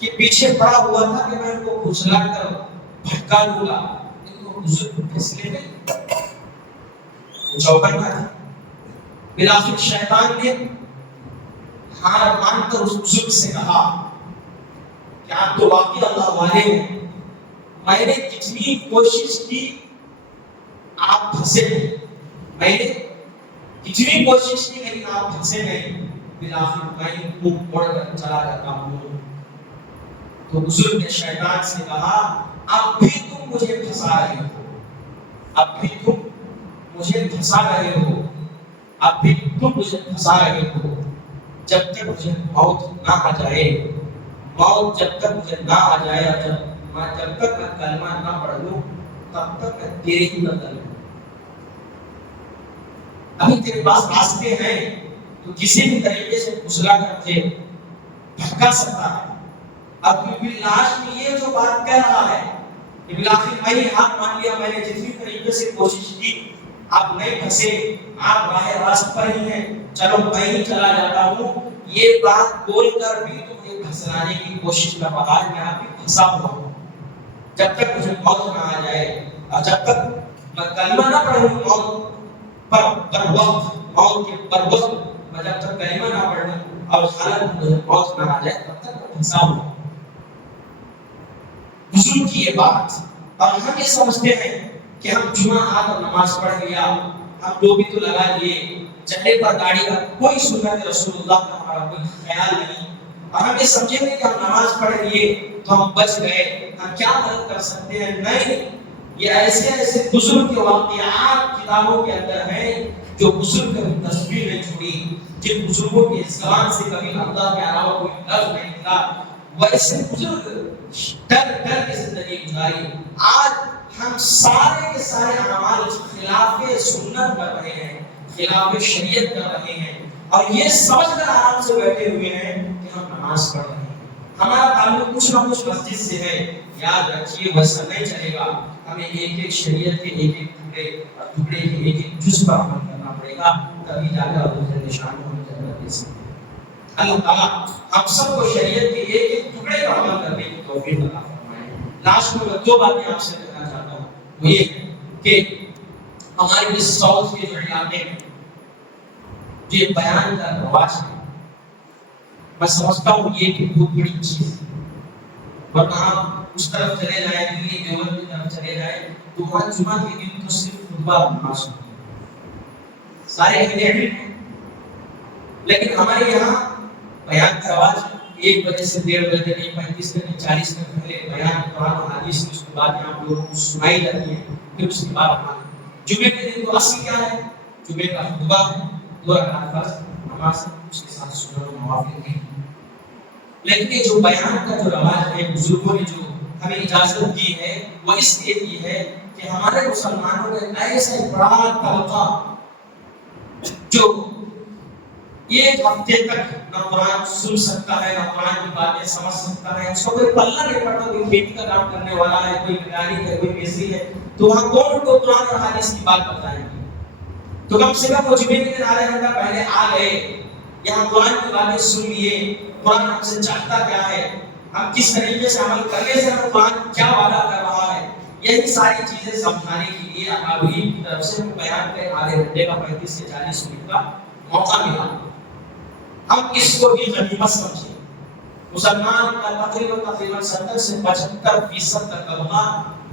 کے پیچھے پڑا ہوا تھا کہ میں ان کو پھسلا کر بھٹکا دوں گا، لیکن وہ بزرگ پھسلے نہیں، وہ چوکنا تھا۔ بلاخر شیطان نے ہار مان کر اس بزرگ سے کہا کہ آپ تو واقعی اللہ والے ہیں، میں نے کتنی کوشش کی آپ پھنسے نہیں، میں نے کتنی کوشش کی لیکن آپ پھنسے نہیں، بلاخر میں منہ موڑ کر چلا جاتا ہوں۔ تو بزرگ نے شیطان سے کہا اب بھی تم مجھے پھنسا رہے ہو، اب بھی تم مجھے پھنسا رہے ہو، اب بھی تم مجھے پھنسا رہے ہو، جب تک مجھے موت نہ آ جائے، موت جب تک مجھے نہ آ جائے، اور جب تک میں کلمہ نہ پڑھ لوں تب تک میں تیرے ہی بدل ہوں۔ ابھی تیرے پاس راستے ہیں، تو کسی بھی طریقے سے گھسلا کر کے بھٹکا سکتا ہے۔ اب بالکل لاش میں یہ جو بات کہہ رہا ہے کہ بالآخر میں نے ہاتھ مان لیا، میں نے جتنی طریقے سے کوشش کی، آپ نہیں پھنسے، آپ راہ راست پر ہی ہیں، چلو میں ہی چلا جاتا ہوں، یہ بات بول کر بھی تمہیں پھنسانے کی کوشش کر رہا ہے، میں آپ کو پھنسا ہوا ہوں۔ جب تک مجھے موت نہ آ جائے، اور جب تک میں کلمہ نہ پڑھوں موت پر وقت، موت کے پر وقت میں جب تک کلمہ نہ پڑھوں اور حالت مجھے موت نہ آ جائے تب تک میں پھنسا ہوں۔ حضور کی یہ بات، اور ہم یہ سمجھتے ہیں کہ ہم جمعہ آ کر نماز پڑھ لیا، ہم جو بھی تو لگا لیے، چہرے پر داڑھی کا کوئی سنت رسول اللہ کا ہمارا کوئی خیال نہیں، اور ہم یہ سمجھیں گے کہ ہم نماز پڑھ لیے تو ہم بچ گئے، ہم کیا غلط کر سکتے ہیں؟ نہیں، یہ ایسے ایسے بزرگ کے واقعات کتابوں کے اندر ہیں جو بزرگ کبھی تصویر نہیں چھوڑی، جن بزرگوں کے زبان سے کبھی اللہ کے علاوہ کوئی لفظ نہیں نکلا، ویسے بزرگ ڈر ڈر کے زندگی گزاری۔ آج ہم سارے کے سارے اعمال خلاف سنت کر رہے ہیں، خلاف شریعت کر رہے ہیں، اور یہ سمجھ کر آرام سے بیٹھے ہوئے ہیں کہ ہم نماز پڑھ رہے ہیں، ہمارا تعلق کچھ نہ کچھ مسجد سے ہے۔ یاد رکھیے ویسا نہیں چلے گا، ہمیں ایک ایک شریعت کے ایک ایک ٹکڑے کے ایک ایک جز پر عمل کرنا پڑے گا، تبھی جا کر اللہ نشان ہمیں جنت دے سکتے ہیں۔ اللہ تعالیٰ ہم سب کو شریعت کے ایک ایک ٹکڑے پر عمل کرنے کی توفیق عطا فرمائے۔ لاسٹ میں دو باتیں آپ سے کہنا چاہتا ہوں، وہ یہ ہے کہ ہمارے اس ساؤتھ کے جو علاقے میں جو بیان کا رواج ہے، میں سمجھتا ہوں یہ ایک بہت بڑی چیز ہے، ورنہ آپ اس طرف چلے جائیں، دلی دیوبند کی طرف چلے جائیں تو وہاں جمعہ کے دن تو صرف خطبہ نماز ہوتی ہے، سارے اہل ہیں، لیکن ہمارے یہاں بیان کا رواج 1 بجے سے 1:30 بجے نہیں، 35 منٹ 40 منٹ پہلے بیان قرآن و حدیث کی اس کے بعد آپ لوگوں کو سنائی جاتی ہے، پھر اس کے بعد جمعے کے دن تو اصل کیا ہے؟ جمعے کا خطبہ ہے، 2 رکعت فرض نماز، اس کے ساتھ سنت و نوافل نہیں۔ لیکن یہ جو بیان کا جو رواج ہے، بزرگوں نے جو ہمیں اجازت دی ہے، وہ اس لیے دی ہے کہ ہمارے مسلمانوں میں ایسا بڑا طبقہ جو ایک ہفتے تک نہ قرآن سن سکتا ہے، نہ قرآن کی باتیں سمجھ سکتا ہے، اس کو کوئی پلہ نہیں پڑتا، کوئی کھیتی کا کام کرنے والا ہے، کوئی میکینک ہے، کوئی میسری ہے، تو وہاں کون کو قرآن اور حدیث کی بات بتائیں گے؟ تو کم سے کم وہ جمعے کے دن آدھا گھنٹہ پہلے آ گئے، یہاں قرآن کی باتیں سن لیے، قرآن ہم سے چاہتا کیا ہے، ہم کس طریقے سے عمل کرنے سے ہم قرآن کیا وعدہ کر رہا ہے، یہی ساری چیزیں سمجھانے کے لیے اکابرین کی طرف سے بیان کے آدھے گھنٹے کا 35 سے 40 منٹ کا موقع ملا۔ ہم اس کو بھی غنیمت سمجھیں۔ مسلمان کا تقریباً 70 سے 75% تک طبقہ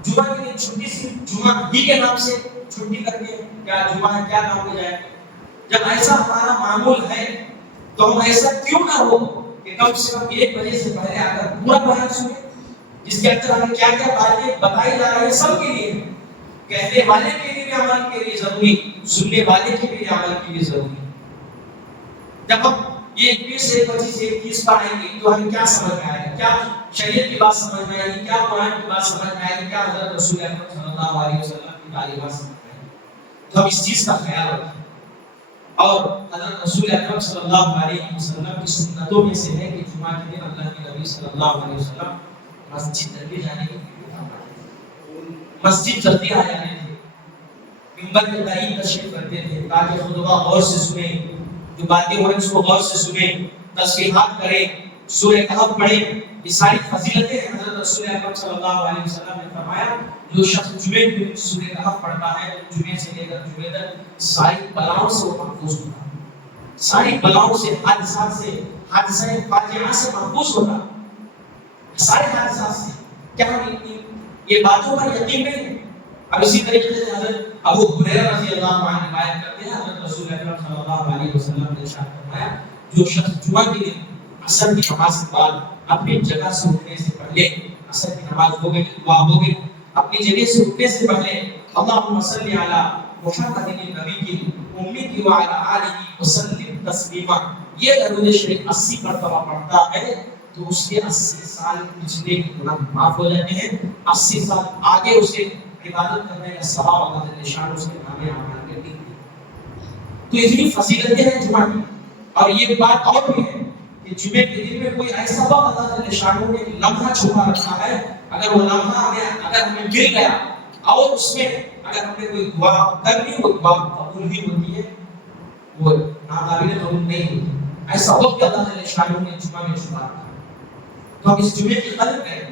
جمعہ کے دن چھٹی سے جمعہ ہی کے نام سے چھٹی کر کے کیا جمعہ ہے کیا کام ہو جائے۔ جب ایسا ہمارا معمول ہے تو ہم ایسا کیوں نہ ہو کہ کم سے کم 1 بجے سے پہلے آ کر پورا بیان سنیں، جس کے اندر ہمیں کیا کیا باتیں بتائی جا رہی ہیں، سب کے لیے، کہنے والے کے لیے بھی عمل کے لیے ضروری، سننے والے کے لیے عمل کے لیے ضروری۔ جب ہم یہ 20 سے 25 سے 30 پر آئیں گے تو ہمیں کیا سمجھ میں آئے گا، کیا شریعت کی بات سمجھ میں آئے گی، کیا قرآن کی بات سمجھ میں آئے گی، کیا حضرت رسول اکرم صلی اللہ علیہ وسلم کی تعلیمات سمجھ میں آئے گی۔ تو ہم اس چیز کا خیال رکھیں، اور حضرت رسول اکرم صلی اللہ علیہ وسلم کی سنتوں میں سے ہے کہ جمعہ کے دن اللہ کے نبی صلی اللہ علیہ وسلم مسجد جلدی جانے کی مسجد جلدی آ جانے تھے، منبر کے قریب تشریف کرتے تھے تاکہ خطبہ غور سے سنیں، جو باتیں ہو رہی اس کو غور سے سنیں، تسبیحات کریں، سورہ کہف پڑھیں۔ یہ ساری فضیلتیں حضرت رسول اکرم صلی اللہ علیہ وسلم نے فرمایا جو شخص جمعے کے دن سورہ کہف پڑھتا ہے تو جمعے سے لے کر جمعے تک ساری بلاؤں سے وہ محفوظ ہوتا ہے، ساری بلاؤں سے، حادثات سے، حادثہ فاجعہ سے محفوظ ہوتا ہے، سارے حادثات سے۔ کیا ہم یہ باتوں پر یقین نہیں ہے؟ اب اسی طریقے سے حضرت ابو ہریرہ رضی اللہ عنہ روایت کرتے ہیں حضرت رسول اکرم صلی اللہ علیہ وسلم نے ارشاد فرمایا جو شخص جمعہ کے دن عصر کی نماز کے بعد اپنی جگہ سے اٹھنے سے پہلے، عصر کی نماز ہو گئی، دعا ہو گئی، اپنی جگہ سے اٹھنے سے پہلے اللہم صلی علی محمد النبی الامی وعلی آلہ وسلم تسلیما، یہ درود شریف 80 مرتبہ پڑھتا ہے تو اس کے 80 سال پچھلے کے گناہ معاف ہو جاتے ہیں، 80 سال آگے اسے عبادت کرنے کا ثواب اللہ تعالی شان اس کے نام اعمال میں لکھ دیا۔ تو اتنی فضیلتیں ہیں جمعہ کی، اور یہ بات اور بھی ہے کہ جمعے کے دن میں کوئی ایسا وقت اللہ تعالی شان نے ایک لمحہ چھپا رکھا ہے، اگر وہ لمحہ ہمیں گر گیا اور اس میں اگر ہم نے کوئی دعا کرنی ہو، دعا قبول بھی ہوتی ہے، وہ ناقابل قبول نہیں ہوتی۔ ایسا وقت اللہ تعالی شان نے جمعہ میں چھپا رکھا ہے، تو ہم اس جمعے کی قدر کریں۔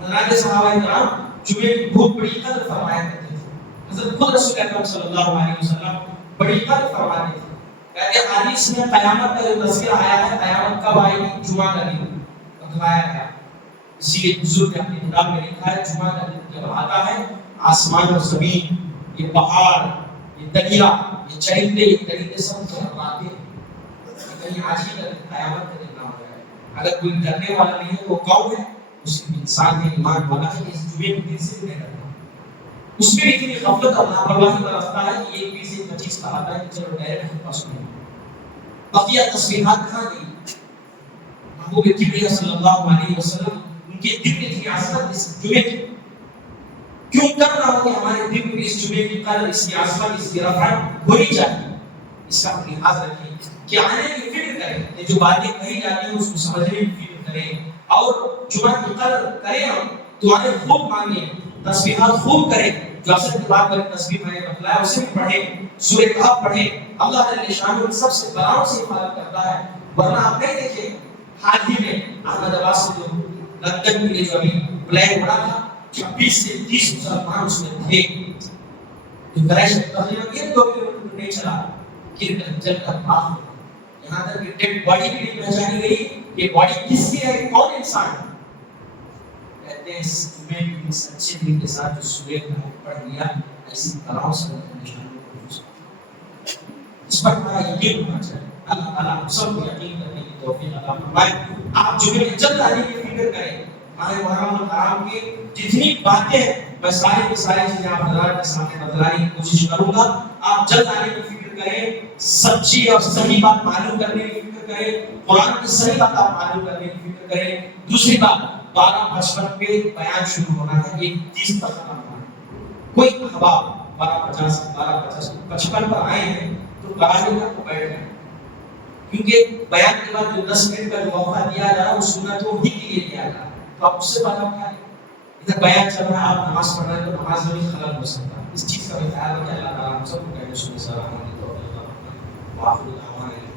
حضرات صحابہ کرام جمعے کی بہت بڑی قدر فرمایا کرتے تھے، حضرت خود رسول اکرم صلی اللہ علیہ وسلم بڑی قدر فرماتے تھے۔ کہتے ہیں حدیث میں قیامت کا جو تذکرہ آیا ہے، قیامت کب آئے گی؟ جمعہ کا دن بتلایا گیا۔ اسی لیے بزرگ نے اپنی کتاب میں لکھا ہے جمعہ کا دن جب آتا ہے، آسمان و زمین، یہ پہاڑ، یہ دریا، یہ چرندے، یہ درندے سب گھبراتے ہیں، کہیں آج ہی کا قیامت کا دن نہ ہو جائے۔ اگر کوئی ڈرنے والا نہیں ہے وہ کون ہے؟ اس انسان ہے، ایمان والا ہے، اس جمعے کے دن سے نہیں ڈرتا۔ اس میں اتنی غفلت اور لاپرواہی برتتا ہے کہ ایک 20 25 کا آتا ہے کہ چلو ڈائریکٹ ہم پاس نہیں۔ بقیہ تسبیحات کہاں گئی؟ محبوب کبریا صلی اللہ علیہ وسلم ان کے دل میں اتنی عظمت اس جمعے کی، کیوں کر رہا ہوں کہ ہمارے دل میں اس جمعے کی قدر، اس کی عظمت، اس کی رفعت ہونی چاہیے۔ اس کا لحاظ رکھیں کہ آنے کی فکر کریں، یہ جو باتیں کہی جاتی ہیں اس کو سمجھنے کی فکر کریں، اور جمعہ کی قدر کریں، ہم دعائیں خوب مانگیں، تسبیحات خوب کریں، جو اصل کی بات کریں تسبیح میں نے بتلایا اسے بھی پڑھیں، سورہ کہف پڑھیں۔ اللہ تعالی شان سب سے بلاؤں سے حفاظت کرتا ہے، ورنہ آپ نہیں دیکھیں حال ہی میں احمد آباد سے جو لندن کے لیے جو ابھی پلان بنا تھا، 26 سے 30 مسلمان اس میں تھے، جو کراچی تقریباً 1 2 کلومیٹر نہیں چلا، گر کر جل کر معاف ہو گیا۔ یہاں تک کہ ڈیڈ باڈی بھی نہیں پہچانی گئی کہ باڈی کس کی ہے، کون انسان ہے۔ کہتے ہیں جمعے کے سچے دل کے ساتھ جو سورہ کہف پڑھ لیا، ایسی بلاؤں سے نشانوں کو محفوظ کرتا ہے۔ اس پر ہمارا یقین ہونا چاہیے۔ اللہ تعالیٰ ہم سب کو یقین کرنے کی توفیق عطا فرمائے۔ آپ جمعے میں جلد آنے کی فکر کریں، ہمارے محرم الحرام کی جتنی باتیں ہیں میں ساری کی ساری چیزیں آپ حضرات کے سامنے بتلانے کی کوشش کروں گا۔ آپ جلد آنے کی فکر کریں، سچی اور صحیح بات معلوم کرنے کی فکر کریں، قرآن کی صحیح بات آپ معلوم کرنے کی فکر کریں۔ دوسری بات 12:55 پہ بیان شروع ہونا ہے، 1:30 تک ختم ہونا ہے۔ کوئی احباب 12:55 پر آئے ہیں تو کرانے کا کو بیٹھ جائیں، کیونکہ بیان کے بعد جو 10 منٹ کا جو وقفہ دیا جا رہا ہے وہ سنتوں ہی کے لیے دیا جا رہا ہے، تو آپ اس سے بات اٹھائیں۔ ادھر بیان چل رہا ہے، آپ نماز پڑھ رہے ہیں تو نماز میں بھی خلل ہو سکتا ہے۔ اس چیز کا بھی خیال رکھیں۔ اللہ تعالیٰ ہم سب کو کہنے سننے سلام علیکم و رحمۃ اللہ وبرکاتہ۔